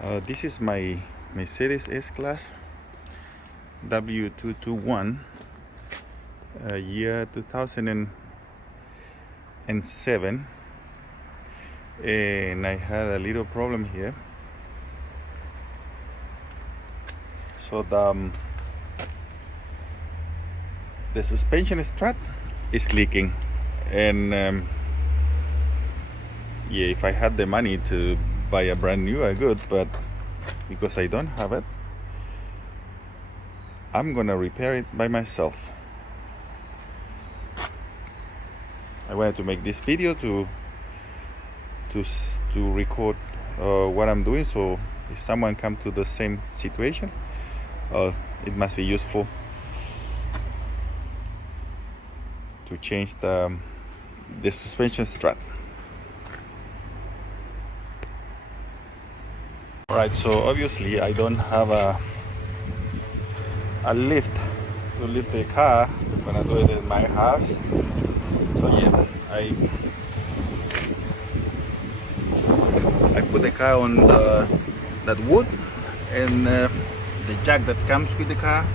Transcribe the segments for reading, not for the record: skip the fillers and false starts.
This is my Mercedes S-Class w221, year 2007, and I had a little problem here. So the suspension strut is leaking, and yeah, if I had the money to buy a brand new, I could, but because I don't have it, I'm gonna repair it by myself. I wanted to make this video to record what I'm doing, so if someone comes to the same situation, it must be useful to change the suspension strut. Alright, so obviously I don't have a lift to lift the car. I'm gonna do it in my house. So yeah, I put the car on that wood, and the jack that comes with the car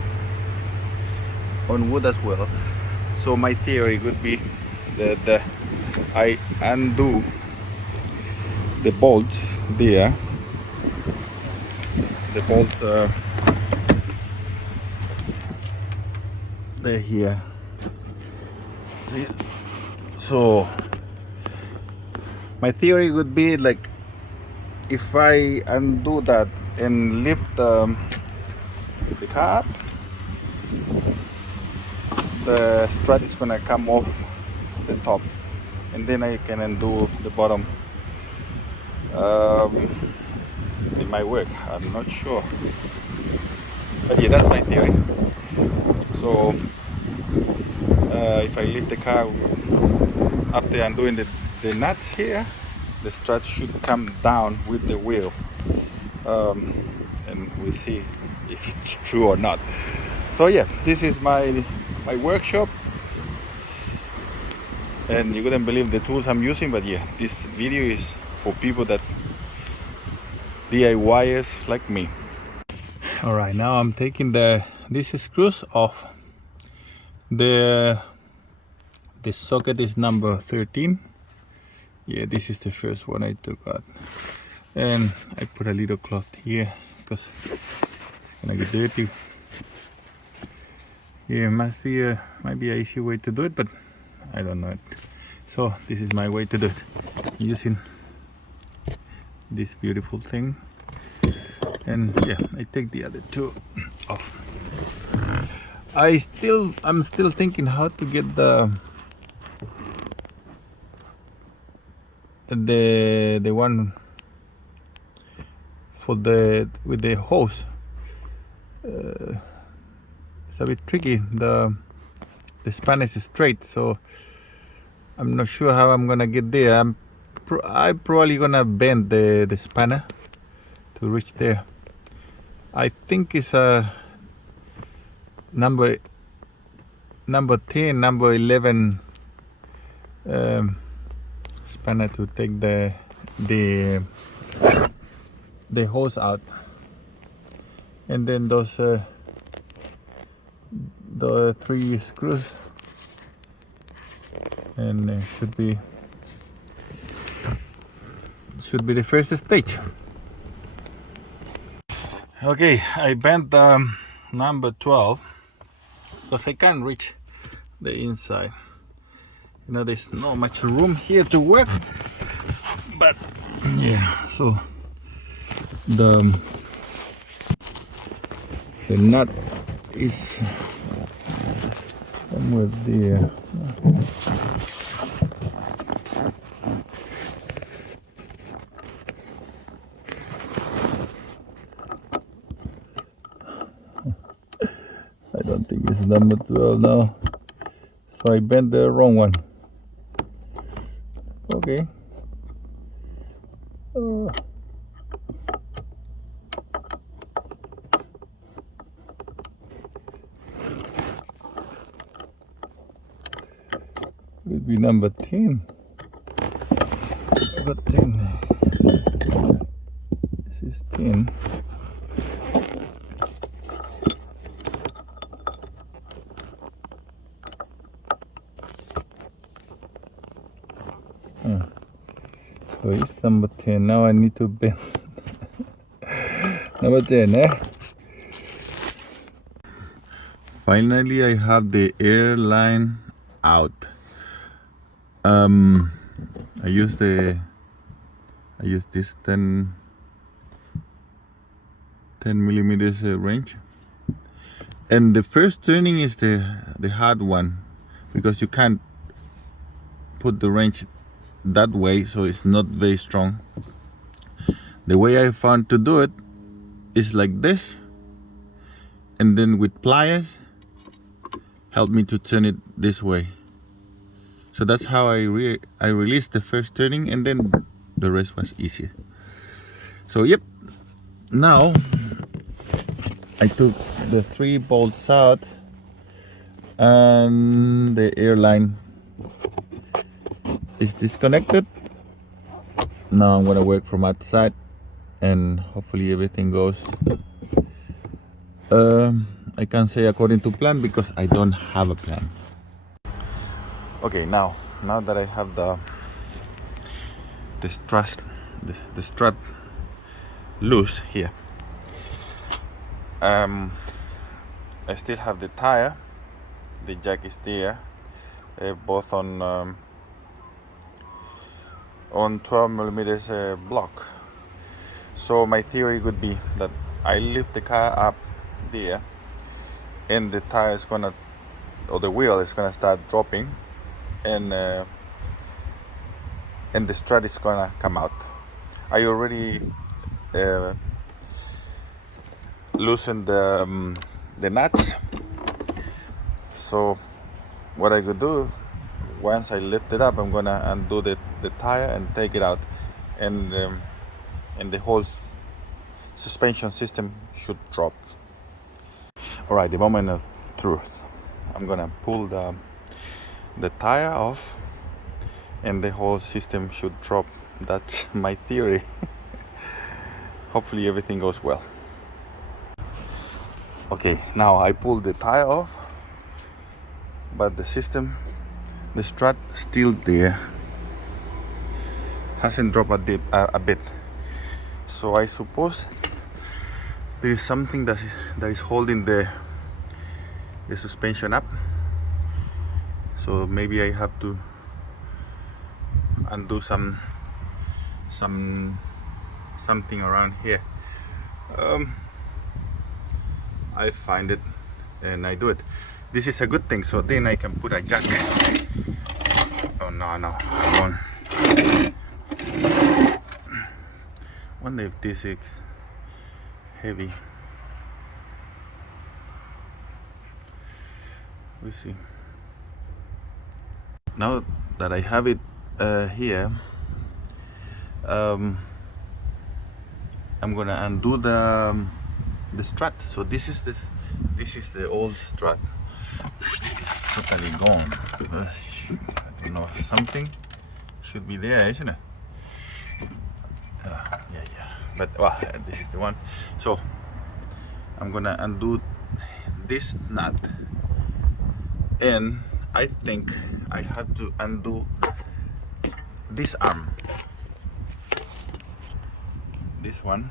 on wood as well. So my theory would be that I undo the bolts there. The bolts they're here. See? So my theory would be, like, if I undo that and lift the car up, the strut is gonna come off the top, and then I can undo the bottom. It might work, I'm not sure, but yeah, that's my theory. So if I lift the car after undoing the nuts here, the strut should come down with the wheel, and we'll see if it's true or not. So yeah, this is my workshop, and you wouldn't believe the tools I'm using, but yeah, this video is for people that DIYers like me. All right, now I'm taking these screws off. The socket is number 13. Yeah, this is the first one I took out, and I put a little cloth here because it's gonna get dirty. Yeah, might be an easy way to do it, but I don't know it. So this is my way to do it, using this beautiful thing. And yeah, I take the other two off. I'm still thinking how to get the one for with the hose. It's a bit tricky. The span is straight, so I'm not sure how I'm gonna get there. I'm probably gonna bend the spanner to reach there. I think it's a number 10, number 11 spanner to take the hose out, and then those the 3 screws, and should be the first stage. Okay, I bent number 12 because I can't reach the inside. You know, there's not much room here to work, but yeah, so the nut is somewhere there. I don't think it's number 12 now, so I bent the wrong one. Okay. Would be number 10. Number 10. Is This is thin. So it's number 10. Now I need to bend. Number 10, eh? Finally, I have the airline out. I use this 10 millimeters range, and the first turning is the hard one, because you can't put the wrench that way, so it's not very strong. The way I found to do it is like this, and then with pliers help me to turn it this way. So that's how I released the first turning, and then the rest was easier. So yep, now I took the 3 bolts out, and the airline is disconnected. Now I'm gonna work from outside, and hopefully everything goes I can't say according to plan, because I don't have a plan. Okay, now that I have the strut loose here, I still have the tire. The jack is there, both on 12 millimeters block. So my theory would be that I lift the car up there, and the tire is gonna, or the wheel is gonna start dropping, and the strut is gonna come out. I already loosened the nuts. So what I could do, once I lift it up, I'm gonna undo the tire and take it out, and the whole suspension system should drop. All right, the moment of truth. I'm gonna pull the tire off, and the whole system should drop. That's my theory. Hopefully everything goes well. Okay, now I pulled the tire off, but the strut still there, hasn't dropped a bit. So I suppose there is something that is holding the suspension up. So maybe I have to undo something around here. I find it and I do it. This is a good thing, so then I can put a jack. Oh no, come on. Wonder if this is heavy. We see. Now that I have it here, I'm gonna undo the strut. So this is the old strut. It's totally gone. I don't know, something should be there, isn't it? Yeah. But well, this is the one. So I'm gonna undo this nut, and I think I have to undo this arm, this one,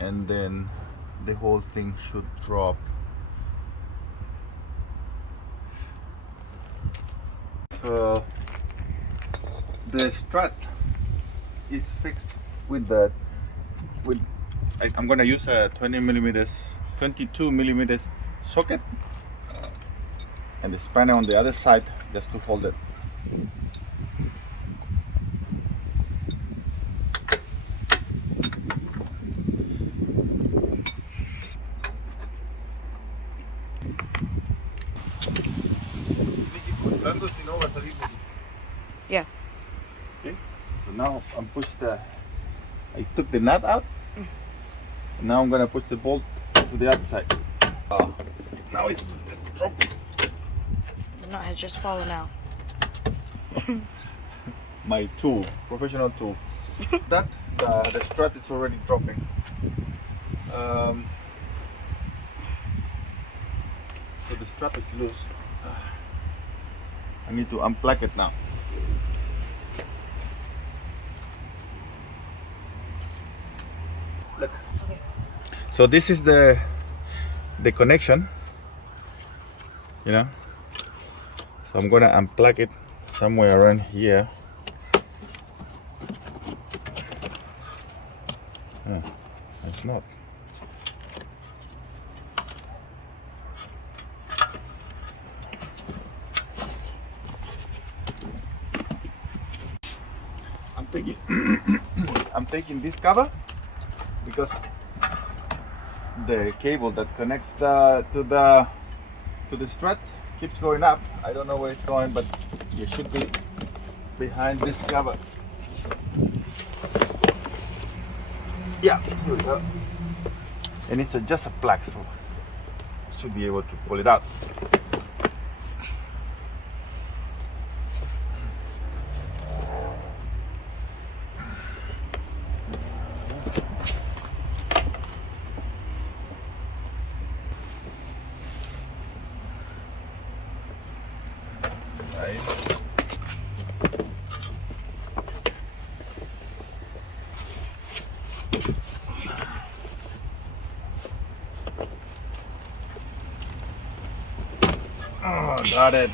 and then the whole thing should drop. So the strut is fixed with I'm gonna use a 22 millimeters socket, and the spanner on the other side just to hold it. Yeah. Okay. So now I took the nut out. And now I'm gonna push the bolt to the other side. Now it's dropping. No, it's just fallen out. My tool, professional tool. that the strut is already dropping. So the strut is loose. I need to unplug it now. Look. Okay. So this is the connection, you know. So I'm gonna unplug it somewhere around here. Oh, it's not. I'm taking I'm taking this cover because the cable that connects to the strut keeps going up. I don't know where it's going, but it should be behind this cover. Yeah, here we go. And it's just a plug, so I should be able to pull it out. Oh, got it.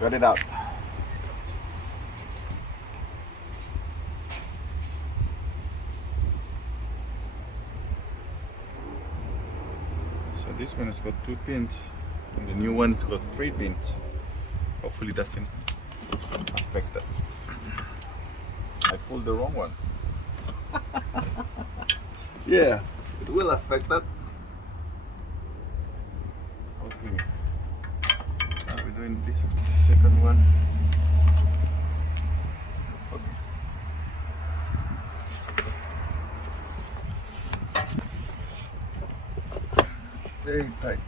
Got it out. So this one has got 2 pins, and the new one's got 3 pins. Hopefully doesn't affect that. I pulled the wrong one. Yeah, it will affect that. Okay. Now we're doing this second one. Okay. Very tight.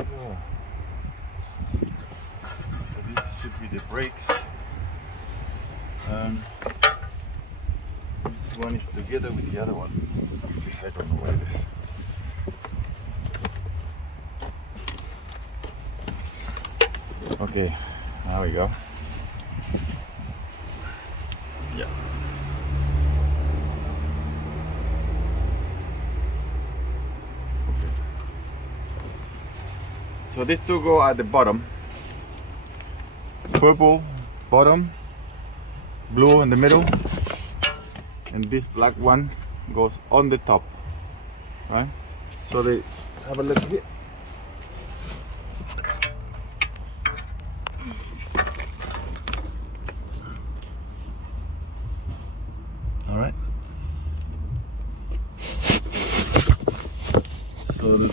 Oh. So this should be the brakes. This one is together with the other one. This I don't know where it is. Okay, now we go. Yeah. Okay. So these two go at the bottom. Purple bottom, blue in the middle, and this black one goes on the top, right? So they have a look here. All right. So the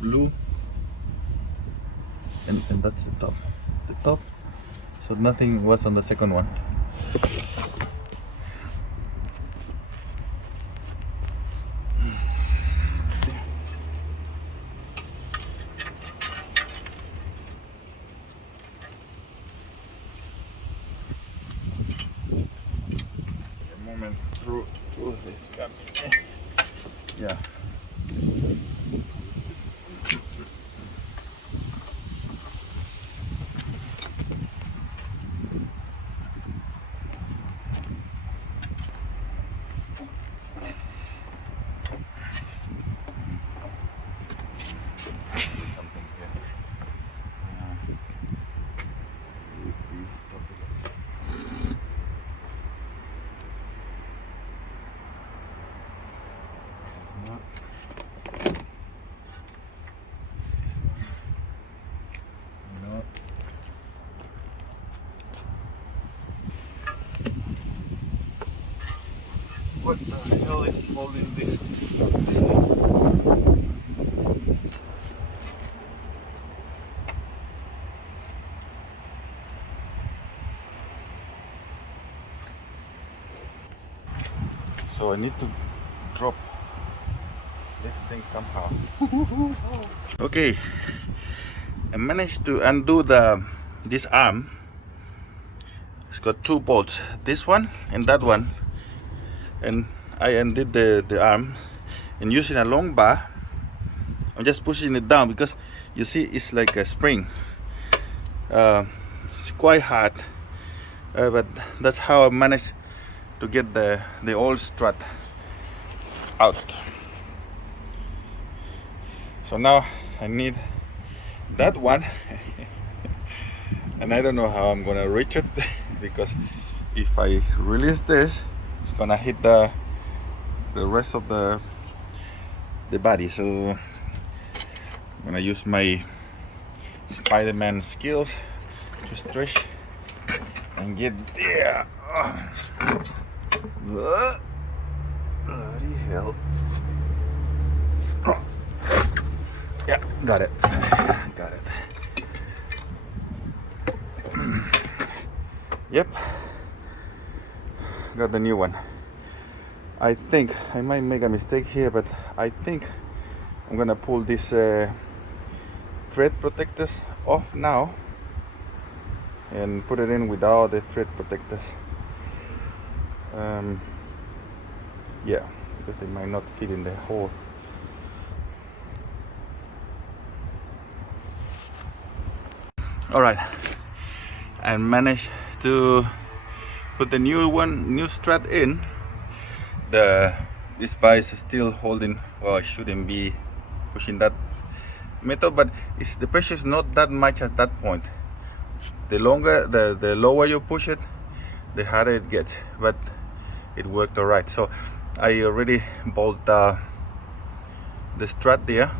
blue, and that's the top. The top. So nothing was on the second one. A moment through this coming. Yeah. What the hell is holding this? So I need to drop this thing somehow. Okay, I managed to undo this arm. It's got 2 bolts, this one and that one, and I undid the arm, and using a long bar I'm just pushing it down because you see it's like a spring. It's quite hard, but that's how I managed to get the old strut out. So now I need that one and I don't know how I'm gonna reach it because if I release this, it's gonna hit the rest of the body. So I'm gonna use my Spider-Man skills to stretch and get there. Bloody hell. Yeah, got it. Got it. Yep, got the new one. I think I might make a mistake here, but I think I'm gonna pull this thread protectors off now and put it in without the thread protectors. Yeah, because they might not fit in the hole. All right, I managed to put the new strut in. This bar is still holding. Well, I shouldn't be pushing that metal, but the pressure is not that much at that point. The lower you push it, the harder it gets, but it worked all right. So I already bolt the strut there.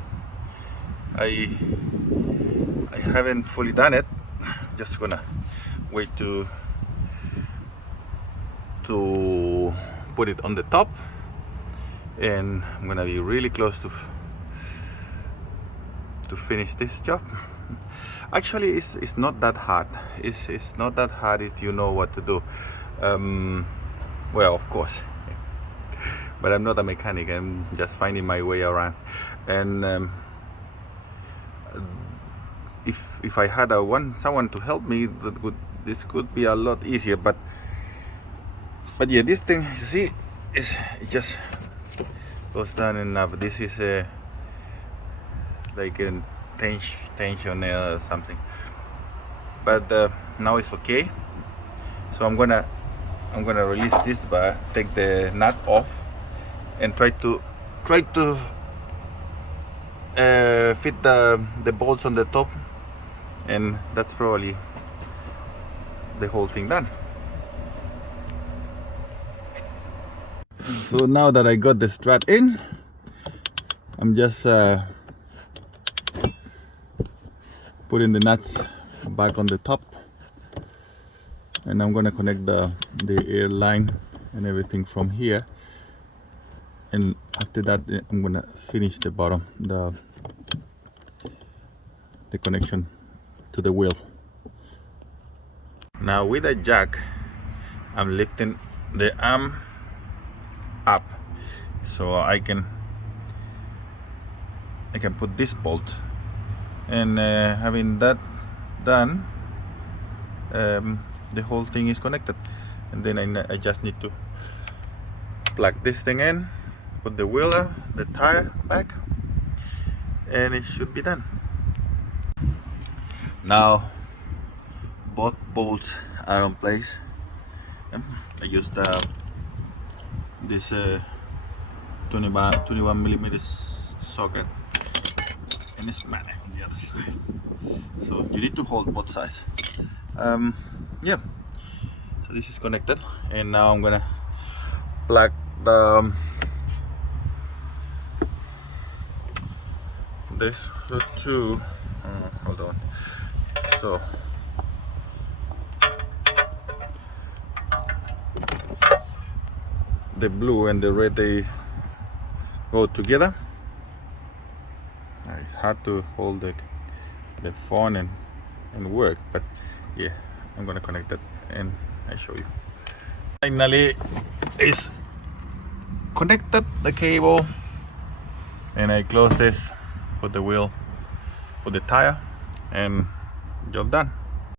I haven't fully done it. Just gonna wait to put it on the top, and I'm gonna be really close to finish this job. Actually, it's not that hard. It's not that hard if you know what to do. Well, of course, but I'm not a mechanic. I'm just finding my way around. And if I had someone to help me, this could be a lot easier. But yeah, this thing, you see, it just goes down enough. This is like a tension or something, but now it's okay. So I'm gonna release this bar, take the nut off, and try to fit the bolts on the top, and that's probably the whole thing done. So now that I got the strut in, I'm just putting the nuts back on the top, and I'm gonna connect the air line and everything from here, and after that I'm gonna finish the bottom, the connection to the wheel. Now with a jack, I'm lifting the arm up so I can put this bolt, and having that done, the whole thing is connected, and then I just need to plug this thing in, put the wheel, the tire back, and it should be done. Now both bolts are in place. I used this 21 millimeters socket, and it's magnet on the other side, so you need to hold both sides. Yeah, so this is connected, and now I'm gonna plug this two. Hold on. So the blue and the red, they go together. It's hard to hold the phone and work, but yeah, I'm gonna connect it and I show you. Finally, it's connected, the cable, and I close this, put the wheel, put the tire, and job done.